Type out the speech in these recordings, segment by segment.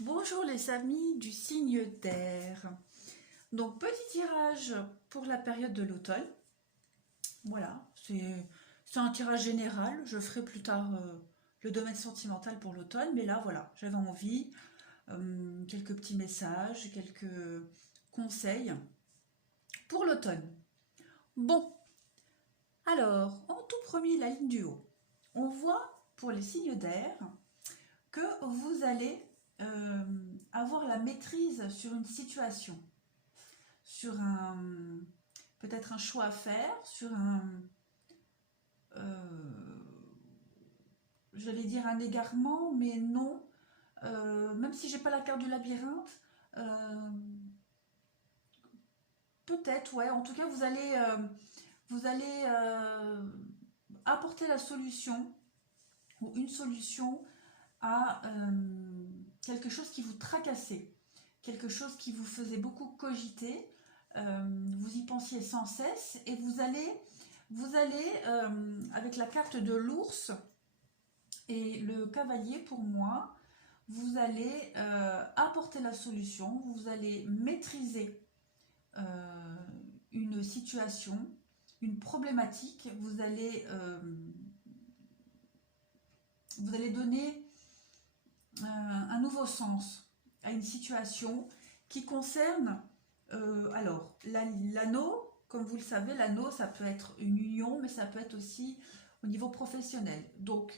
Bonjour les amis du signe d'air. Donc petit tirage pour la période de l'automne. Voilà, c'est un tirage général. Je ferai plus tard le domaine sentimental pour l'automne. Mais là voilà, j'avais envie, quelques petits messages, quelques conseils pour l'automne. Bon, alors en tout premier la ligne du haut. On voit pour les signes d'air que vous allez avoir la maîtrise sur une situation, sur un peut-être un choix à faire, sur un j'allais dire un égarement, mais non. Même si j'ai pas la carte du labyrinthe, peut-être, ouais. En tout cas, vous allez apporter la solution ou une solution à quelque chose qui vous tracassait, quelque chose qui vous faisait beaucoup cogiter, vous y pensiez sans cesse et vous allez avec la carte de l'ours et le cavalier pour moi, vous allez apporter la solution, vous allez maîtriser une situation, une problématique, vous allez donner un nouveau sens à une situation qui concerne alors l'anneau, comme vous le savez, l'anneau ça peut être une union, mais ça peut être aussi au niveau professionnel. Donc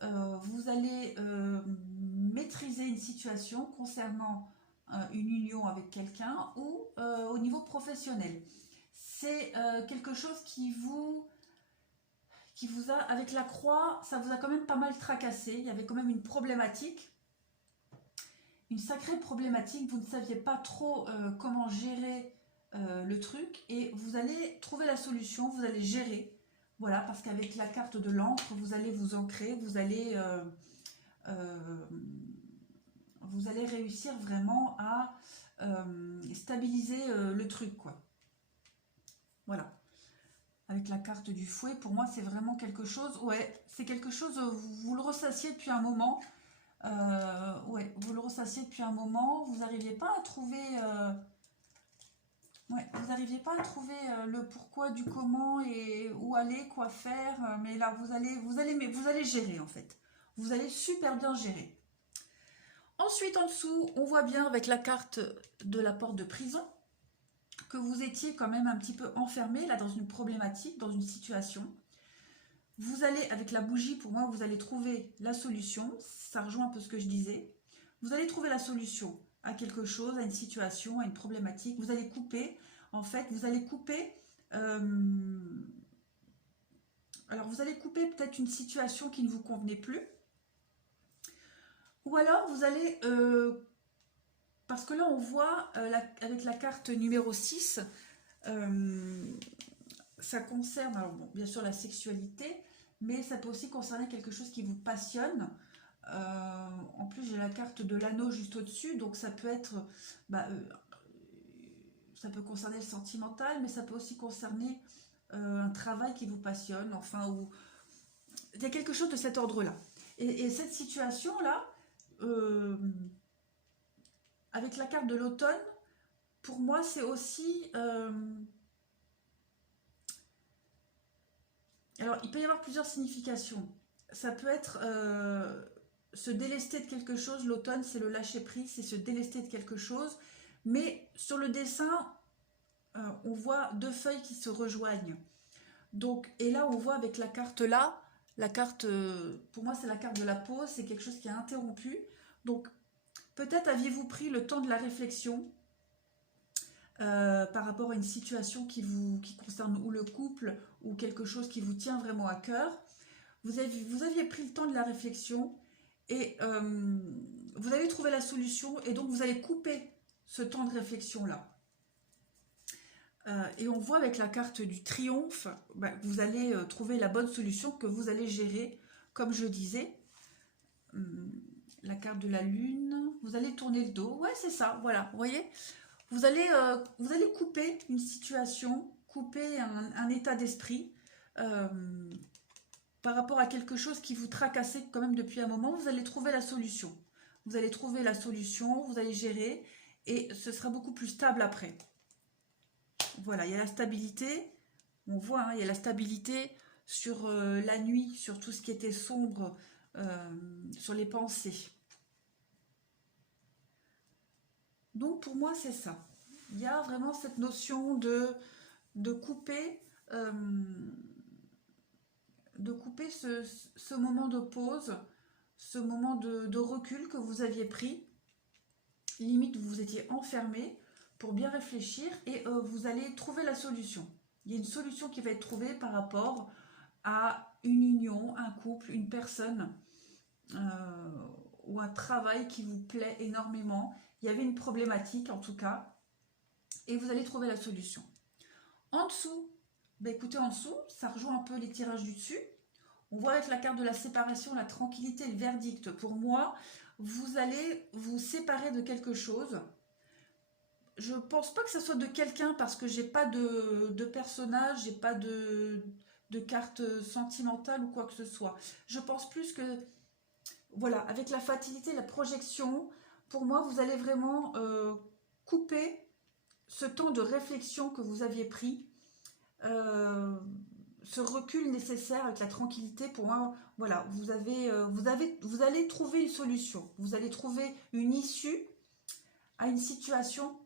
vous allez maîtriser une situation concernant une union avec quelqu'un ou au niveau professionnel. C'est quelque chose qui vous a, avec la croix, ça vous a quand même pas mal tracassé. Il y avait quand même une problématique, une sacrée problématique. Vous ne saviez pas trop comment gérer le truc et vous allez trouver la solution, vous allez gérer. Voilà, parce qu'avec la carte de l'encre, vous allez vous ancrer, euh, vous allez réussir vraiment à stabiliser le truc, quoi. Voilà. Avec la carte du fouet, pour moi, c'est vraiment quelque chose, ouais, c'est quelque chose, vous le ressassiez depuis un moment, ouais, vous le ressassiez depuis un moment, vous n'arriviez pas à trouver, ouais, vous n'arriviez pas à trouver le pourquoi du comment et où aller, quoi faire, mais là, vous allez gérer, en fait. Vous allez super bien gérer. Ensuite, en dessous, on voit bien avec la carte de la porte de prison que vous étiez quand même un petit peu enfermé là dans une problématique, dans une situation. Vous allez, avec la bougie, pour moi, vous allez trouver la solution. Ça rejoint un peu ce que je disais. Vous allez trouver la solution à quelque chose, à une situation, à une problématique. Vous allez couper, en fait, vous allez couper. Alors, vous allez couper peut-être une situation qui ne vous convenait plus. Ou alors, vous allez parce que là, on voit avec la carte numéro 6, ça concerne, alors bon, bien sûr, la sexualité, mais ça peut aussi concerner quelque chose qui vous passionne. En plus, j'ai la carte de l'anneau juste au-dessus, donc ça peut être, bah, ça peut concerner le sentimental, mais ça peut aussi concerner un travail qui vous passionne, enfin, ou il y a quelque chose de cet ordre-là. Et cette situation-là, euh, avec la carte de l'automne, pour moi, c'est aussi... alors, il peut y avoir plusieurs significations. Ça peut être se délester de quelque chose. L'automne, c'est le lâcher-prise, c'est se délester de quelque chose. Mais sur le dessin, on voit deux feuilles qui se rejoignent. Donc, et là, on voit avec la carte là, la carte, pour moi, c'est la carte de la pause, c'est quelque chose qui est interrompu. Donc, peut-être aviez-vous pris le temps de la réflexion par rapport à une situation qui concerne ou le couple ou quelque chose qui vous tient vraiment à cœur. Vous aviez pris le temps de la réflexion et vous avez trouvé la solution et donc vous allez couper ce temps de réflexion-là. Et on voit avec la carte du triomphe, bah, vous allez trouver la bonne solution que vous allez gérer, comme je disais. La carte de la lune, vous allez tourner le dos, ouais c'est ça, voilà, vous voyez, vous allez couper une situation, couper un état d'esprit par rapport à quelque chose qui vous tracassait quand même depuis un moment, vous allez trouver la solution. vous allez trouver la solution, vous allez gérer et ce sera beaucoup plus stable après. Voilà, il y a la stabilité, on voit, hein, il y a la stabilité sur la nuit, sur tout ce qui était sombre, sur les pensées. Donc pour moi c'est ça. Il y a vraiment cette notion de couper, euh, ce moment de pause, ce moment de recul que vous aviez pris. Limite vous vous étiez enfermé pour bien réfléchir et vous allez trouver la solution. Il y a une solution qui va être trouvée par rapport à une union, un couple, une personne ou un travail qui vous plaît énormément. Il y avait une problématique en tout cas et vous allez trouver la solution. En dessous, ben écoutez, en dessous, ça rejoint un peu les tirages du dessus. On voit avec la carte de la séparation, la tranquillité, le verdict. Pour moi, vous allez vous séparer de quelque chose. Je pense pas que ça soit de quelqu'un parce que j'ai pas de personnage, j'ai pas de carte sentimentale ou quoi que ce soit. Je pense plus que, voilà, avec la fatalité, la projection, pour moi, vous allez vraiment couper ce temps de réflexion que vous aviez pris, ce recul nécessaire avec la tranquillité. Pour moi, voilà, vous allez trouver une solution, vous allez trouver une issue à une situation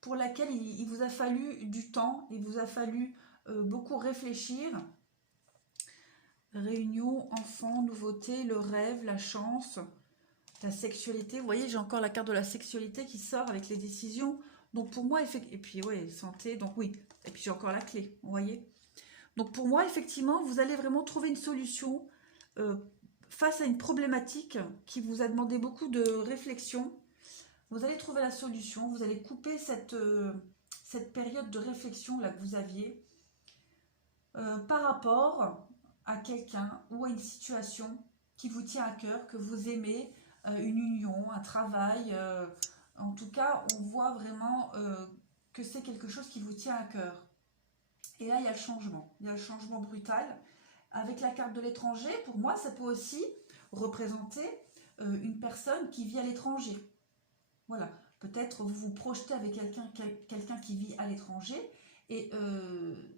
pour laquelle il vous a fallu du temps, il vous a fallu beaucoup réfléchir. Réunion, enfant, nouveauté, le rêve, la chance, la sexualité. Vous voyez, j'ai encore la carte de la sexualité qui sort avec les décisions. Donc pour moi, et puis ouais, santé, donc oui. Et puis j'ai encore la clé, vous voyez. Donc pour moi, effectivement, vous allez vraiment trouver une solution face à une problématique qui vous a demandé beaucoup de réflexion. Vous allez trouver la solution, vous allez couper cette période de réflexion là que vous aviez par rapport à quelqu'un ou à une situation qui vous tient à cœur, que vous aimez, une union, un travail. En tout cas, on voit vraiment que c'est quelque chose qui vous tient à cœur. Et là, il y a le changement. Il y a le changement brutal. Avec la carte de l'étranger, pour moi, ça peut aussi représenter une personne qui vit à l'étranger. Voilà, peut-être vous vous projetez avec quelqu'un qui vit à l'étranger et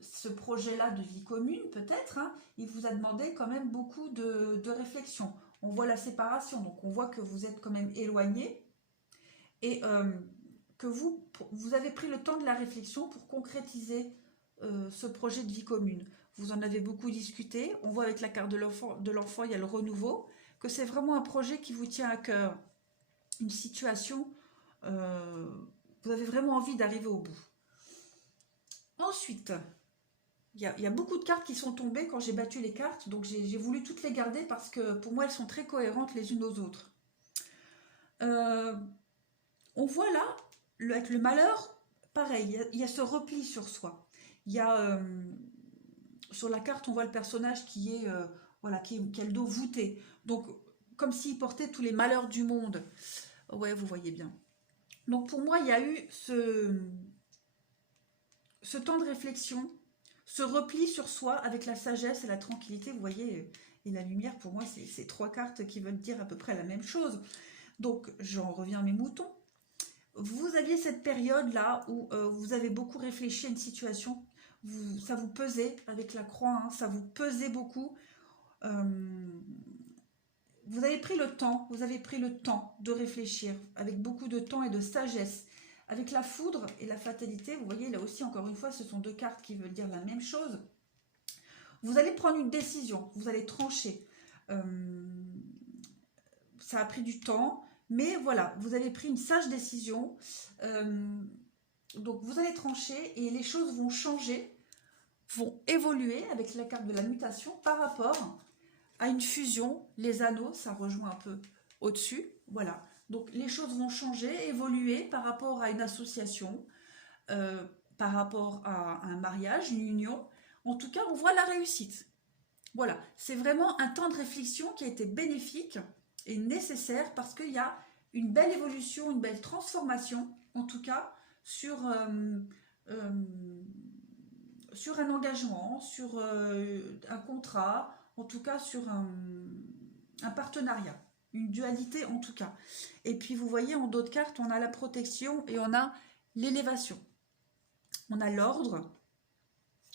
ce projet-là de vie commune, peut-être, hein, il vous a demandé quand même beaucoup de réflexion. On voit la séparation, donc on voit que vous êtes quand même éloigné et que vous avez pris le temps de la réflexion pour concrétiser ce projet de vie commune. Vous en avez beaucoup discuté. On voit avec la carte de l'enfant, il y a le renouveau, que c'est vraiment un projet qui vous tient à cœur. Une situation, vous avez vraiment envie d'arriver au bout. Ensuite, il y a beaucoup de cartes qui sont tombées quand j'ai battu les cartes, donc j'ai voulu toutes les garder parce que pour moi elles sont très cohérentes les unes aux autres. On voit là, avec le malheur, pareil, il y a ce repli sur soi. Il y a, sur la carte, on voit le personnage qui est, voilà, qui a le dos voûté. Donc, comme s'il portait tous les malheurs du monde. Ouais, vous voyez bien. Donc, pour moi, il y a eu ce temps de réflexion, ce repli sur soi avec la sagesse et la tranquillité. Vous voyez, et la lumière, pour moi, c'est trois cartes qui veulent dire à peu près la même chose. Donc, j'en reviens à mes moutons. Vous aviez cette période-là où vous avez beaucoup réfléchi à une situation, ça vous pesait avec la croix, hein, ça vous pesait beaucoup. Vous avez pris le temps de réfléchir avec beaucoup de temps et de sagesse. Avec la foudre et la fatalité, vous voyez là aussi encore une fois, ce sont deux cartes qui veulent dire la même chose. Vous allez prendre une décision, vous allez trancher. Ça a pris du temps. Mais voilà, vous avez pris une sage décision, donc vous allez trancher et les choses vont changer, vont évoluer avec la carte de la mutation par rapport à une fusion. Les anneaux, ça rejoint un peu au-dessus, voilà. Donc les choses vont changer, évoluer par rapport à une association, par rapport à un mariage, une union. En tout cas, on voit la réussite. Voilà, c'est vraiment un temps de réflexion qui a été bénéfique et nécessaire parce qu'il y a une belle évolution, une belle transformation, en tout cas, sur un engagement, sur un contrat, en tout cas sur un partenariat. une dualité en tout cas. Et puis vous voyez en d'autres cartes, on a la protection et on a l'élévation. On a l'ordre.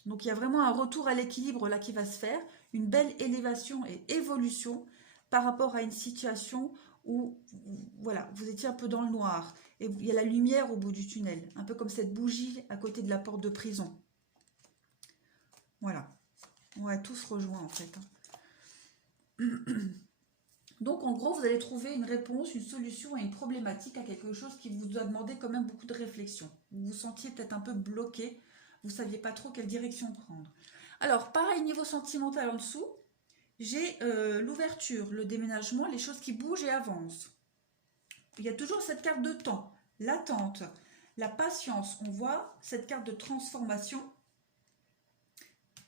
Donc il y a vraiment un retour à l'équilibre là qui va se faire, une belle élévation et évolution par rapport à une situation où voilà, vous étiez un peu dans le noir et il y a la lumière au bout du tunnel, un peu comme cette bougie à côté de la porte de prison. Voilà, on va tous rejoindre en fait. Donc en gros, vous allez trouver une réponse, une solution à une problématique, à quelque chose qui vous a demandé quand même beaucoup de réflexion. Vous vous sentiez peut-être un peu bloqué, vous ne saviez pas trop quelle direction prendre. Alors pareil, niveau sentimental en dessous, j'ai l'ouverture, le déménagement, les choses qui bougent et avancent. Il y a toujours cette carte de temps, l'attente, la patience. On voit cette carte de transformation.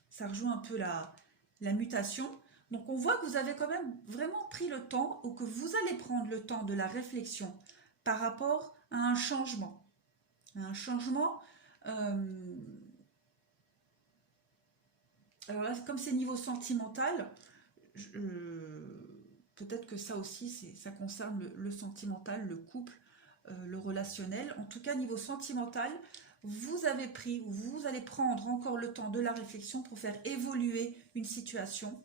Ça rejoint un peu la mutation. Donc on voit que vous avez quand même vraiment pris le temps ou que vous allez prendre le temps de la réflexion par rapport à un changement. Un changement, alors là, comme c'est niveau sentimental, peut-être que ça aussi, ça concerne le sentimental, le couple, le relationnel. En tout cas, niveau sentimental, vous avez pris ou vous allez prendre encore le temps de la réflexion pour faire évoluer une situation,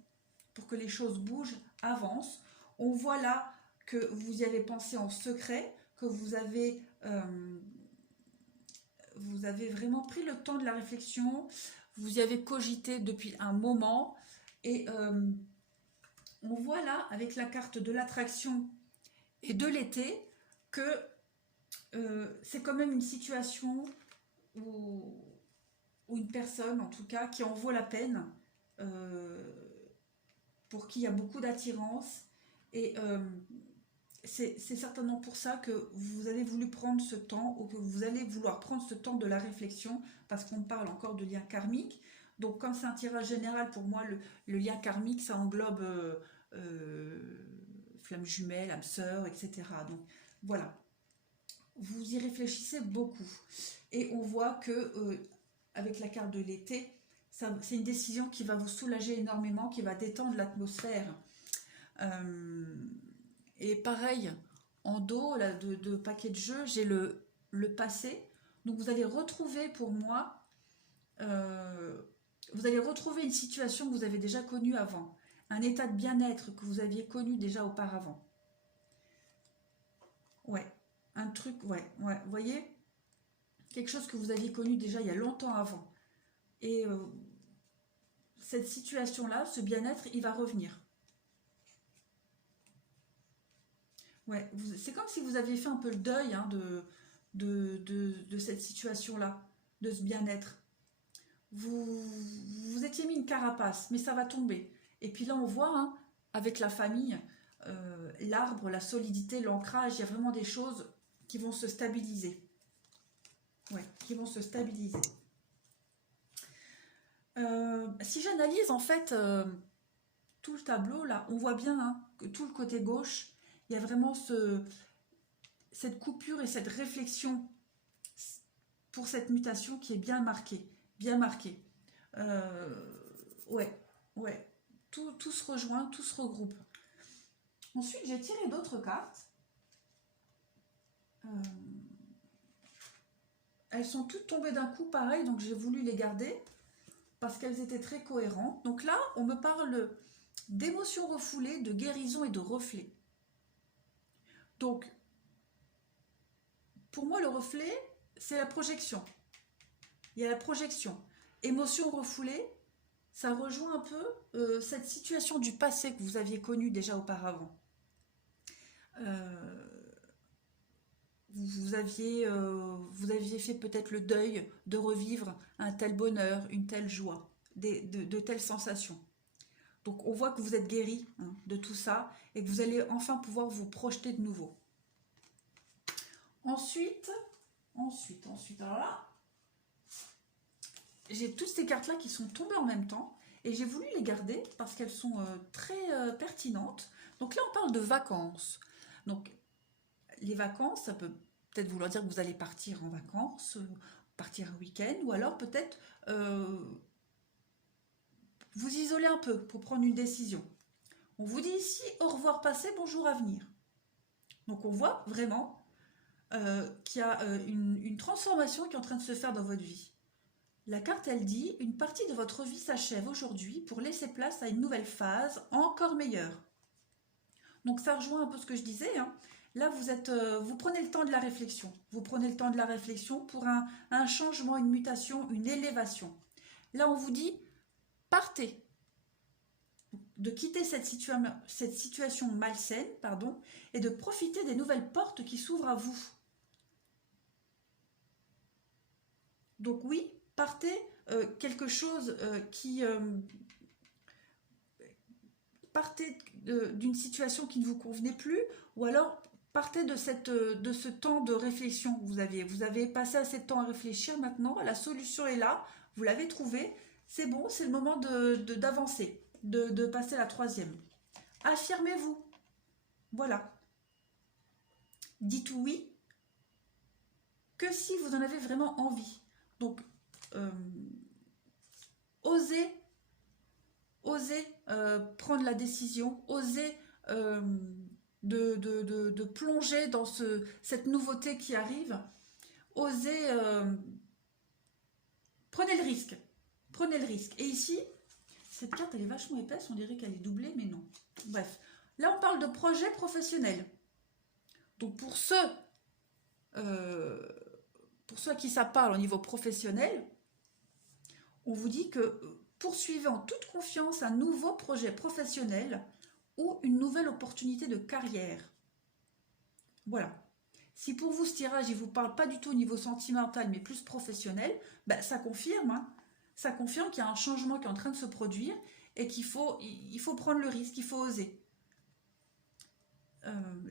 pour que les choses bougent, avancent. On voit là que vous y avez pensé en secret, que vous avez vraiment pris le temps de la réflexion, vous y avez cogité depuis un moment et on voit là avec la carte de l'attraction et de l'été que c'est quand même une situation où une personne en tout cas qui en vaut la peine, pour qui il y a beaucoup d'attirance et c'est certainement pour ça que vous avez voulu prendre ce temps ou que vous allez vouloir prendre ce temps de la réflexion parce qu'on parle encore de lien karmique. Donc comme c'est un tirage général, pour moi le lien karmique ça englobe flamme jumelle, âme sœur, etc. Donc voilà, vous y réfléchissez beaucoup et on voit que avec la carte de l'été, c'est une décision qui va vous soulager énormément, qui va détendre l'atmosphère. Et pareil, en dos là, de paquet de jeux, j'ai le passé. Donc vous allez retrouver pour moi, vous allez retrouver une situation que vous avez déjà connue avant. Un état de bien-être que vous aviez connu déjà auparavant. Ouais, un truc, ouais, vous voyez, quelque chose que vous aviez connu déjà il y a longtemps avant. Et cette situation-là, ce bien-être, il va revenir. Ouais, c'est comme si vous aviez fait un peu le deuil hein, de cette situation-là, de ce bien-être. Vous étiez mis une carapace, mais ça va tomber. Et puis là, on voit, hein, avec la famille, l'arbre, la solidité, l'ancrage, il y a vraiment des choses qui vont se stabiliser. Ouais, qui vont se stabiliser. Si j'analyse en fait tout le tableau, là, on voit bien hein, que tout le côté gauche, il y a vraiment cette coupure et cette réflexion pour cette mutation qui est bien marquée. Bien marquée. Ouais. Tout se rejoint, tout se regroupe. Ensuite, j'ai tiré d'autres cartes. Elles sont toutes tombées d'un coup, pareil, donc j'ai voulu les garder parce qu'elles étaient très cohérentes. Donc là, on me parle d'émotions refoulées, de guérison et de reflet. Donc, pour moi, le reflet, c'est la projection. Il y a la projection. Émotion refoulée, ça rejoint un peu cette situation du passé que vous aviez connue déjà auparavant. Vous aviez fait peut-être le deuil de revivre un tel bonheur, une telle joie, de telles sensations. Donc on voit que vous êtes guéri hein, de tout ça et que vous allez enfin pouvoir vous projeter de nouveau. Ensuite, alors là, j'ai toutes ces cartes-là qui sont tombées en même temps et j'ai voulu les garder parce qu'elles sont très pertinentes. Donc là, on parle de vacances. Donc, les vacances, ça peut peut-être vouloir dire que vous allez partir en vacances, partir un week-end, ou alors peut-être vous isoler un peu pour prendre une décision. On vous dit ici au revoir passé, bonjour à venir. Donc on voit vraiment qu'il y a une transformation qui est en train de se faire dans votre vie. La carte, elle dit, une partie de votre vie s'achève aujourd'hui pour laisser place à une nouvelle phase encore meilleure. Donc ça rejoint un peu ce que je disais, hein. Là, vous prenez le temps de la réflexion. Vous prenez le temps de la réflexion pour un changement, une mutation, une élévation. Là, on vous dit, partez. De quitter cette situation malsaine, pardon, et de profiter des nouvelles portes qui s'ouvrent à vous. Donc oui, partez quelque chose partez d'une situation qui ne vous convenait plus, ou alors partez de ce temps de réflexion que vous aviez. Vous avez passé assez de temps à réfléchir, maintenant la solution est là, vous l'avez trouvée, c'est bon, c'est le moment d'avancer, de passer à la troisième. Affirmez-vous, voilà. Dites oui que si vous en avez vraiment envie. Donc, osez prendre la décision, osez de plonger dans cette nouveauté qui arrive, osez, prenez le risque. Prenez le risque. Et ici, cette carte, elle est vachement épaisse, on dirait qu'elle est doublée, mais non. Bref, là, on parle de projet professionnel. Donc, pour ceux à qui ça parle au niveau professionnel, on vous dit que poursuivez en toute confiance un nouveau projet professionnel ou une nouvelle opportunité de carrière. Voilà. Si pour vous ce tirage ne vous parle pas du tout au niveau sentimental mais plus professionnel, ben, ça confirme. Hein. Ça confirme qu'il y a un changement qui est en train de se produire et il faut prendre le risque, il faut oser.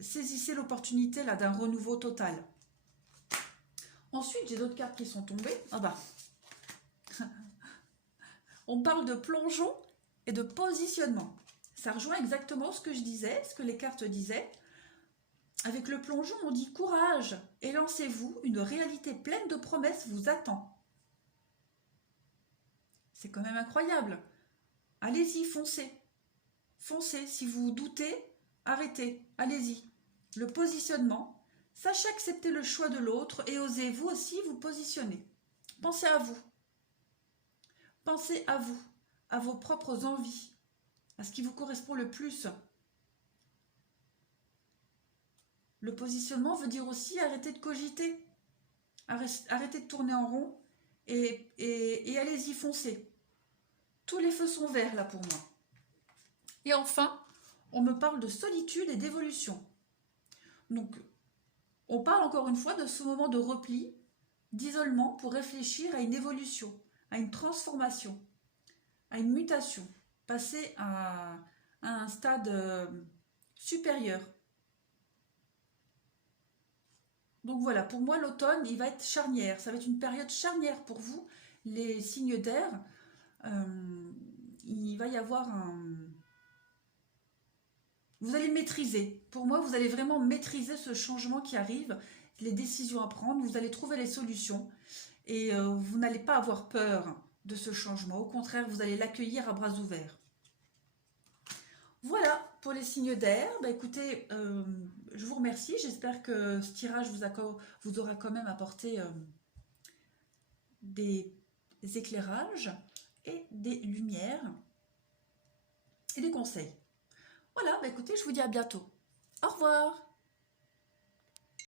Saisissez l'opportunité là d'un renouveau total. Ensuite, j'ai d'autres cartes qui sont tombées. Ah bah. On parle de plongeon et de positionnement. Ça rejoint exactement ce que je disais, ce que les cartes disaient. Avec le plongeon, on dit courage et lancez-vous, une réalité pleine de promesses vous attend. C'est quand même incroyable. Allez-y, foncez. Foncez. Si vous doutez, arrêtez. Allez-y. Le positionnement, sachez accepter le choix de l'autre et osez vous aussi vous positionner. Pensez à vous. Pensez à vous, à vos propres envies, à ce qui vous correspond le plus. Le positionnement veut dire aussi arrêter de cogiter, arrêter de tourner en rond et allez-y, foncez. Tous les feux sont verts là pour moi. Et enfin, on me parle de solitude et d'évolution. Donc, on parle encore une fois de ce moment de repli, d'isolement pour réfléchir à une évolution, à une transformation, à une mutation, passer à un stade supérieur. Donc voilà, pour moi l'automne, il va être charnière, ça va être une période charnière pour vous, les signes d'air. Il va y avoir Vous allez maîtriser, pour moi vous allez vraiment maîtriser ce changement qui arrive, les décisions à prendre, vous allez trouver les solutions et vous n'allez pas avoir peur de ce changement, au contraire vous allez l'accueillir à bras ouverts. Voilà pour les signes d'air. Bah, écoutez, je vous remercie. J'espère que ce tirage vous aura quand même apporté des éclairages et des lumières et des conseils. Voilà, bah, écoutez, je vous dis à bientôt. Au revoir.